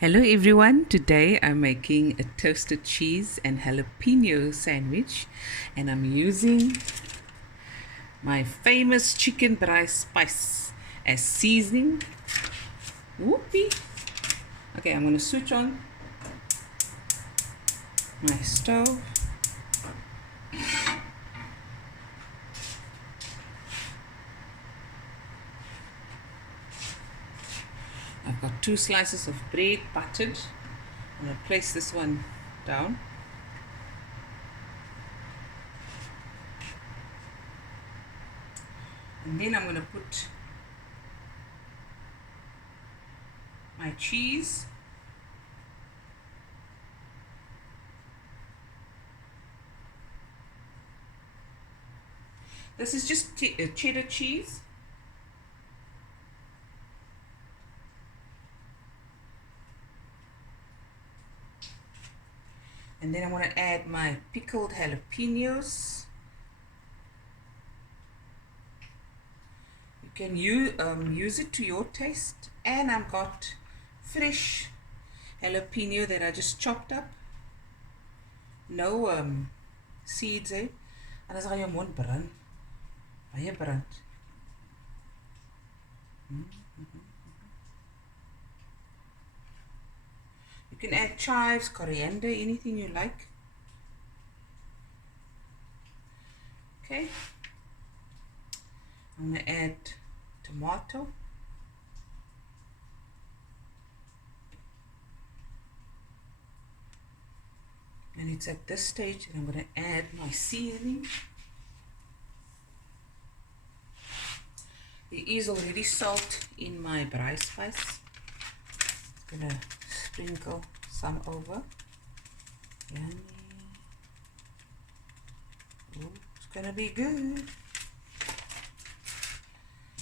Hello everyone, today I'm making a toasted cheese and jalapeno sandwich and I'm using my famous chicken braai spice as seasoning. Whoopee! Okay, I'm going to switch on my stove. I've got 2 slices of bread buttered. I'm going to place this one down. And then I'm going to put my cheese. This is just cheddar cheese. And then I want to add my pickled jalapenos. You can use it to your taste. And I've got fresh jalapeno that I just chopped up. No seeds, eh? Anders gaan jou mond brand. Baie brand. You can add chives, coriander, anything you like. Okay. I'm going to add tomato. And it's at this stage that I'm going to add my seasoning. There is already salt in my braai spice. I'm going to sprinkle some over. Yummy. Ooh, it's going to be good.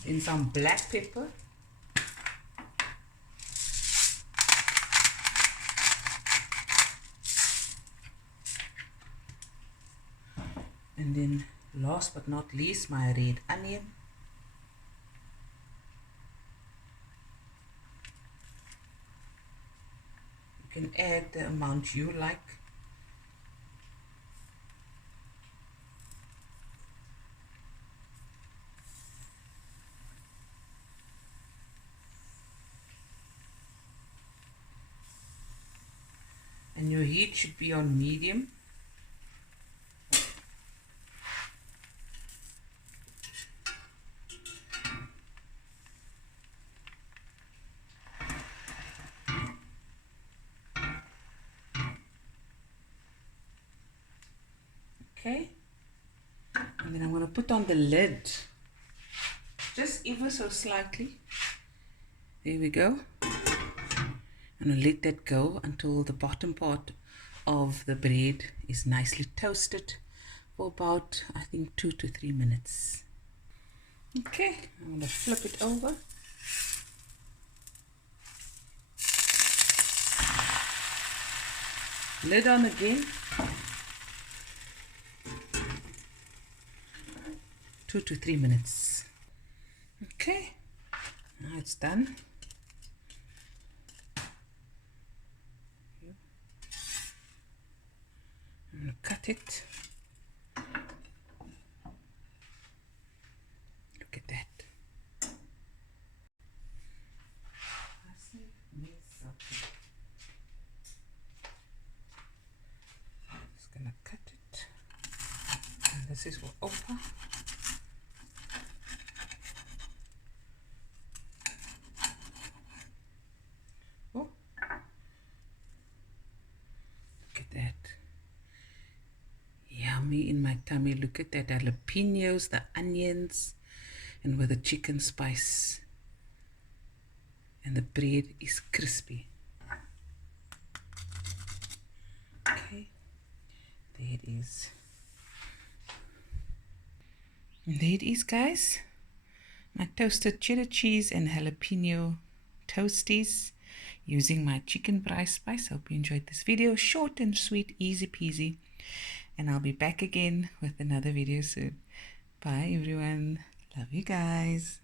And some black pepper. And then last but not least, my red onion. You can add the amount you like. And your heat should be on medium. Okay, and then I'm going to put on the lid just ever so slightly. There we go. I'm going to let that go until the bottom part of the bread is nicely toasted for about, I think, 2 to 3 minutes. Okay, I'm going to flip it over. Lid on again. 2 to 3 minutes. Okay, now it's done. I'm going to cut it. Look at that. Just going to cut it. And this is for Opa. Oh, look at that. Yummy in my tummy. Look at that jalapenos, the onions, and with the chicken spice. And the bread is crispy. Okay, there it is. And there it is, guys. My toasted cheddar cheese and jalapeno toasties using my chicken braai spice. Hope you enjoyed this video. Short and sweet, easy peasy. And I'll be back again with another video soon. Bye everyone. Love you guys.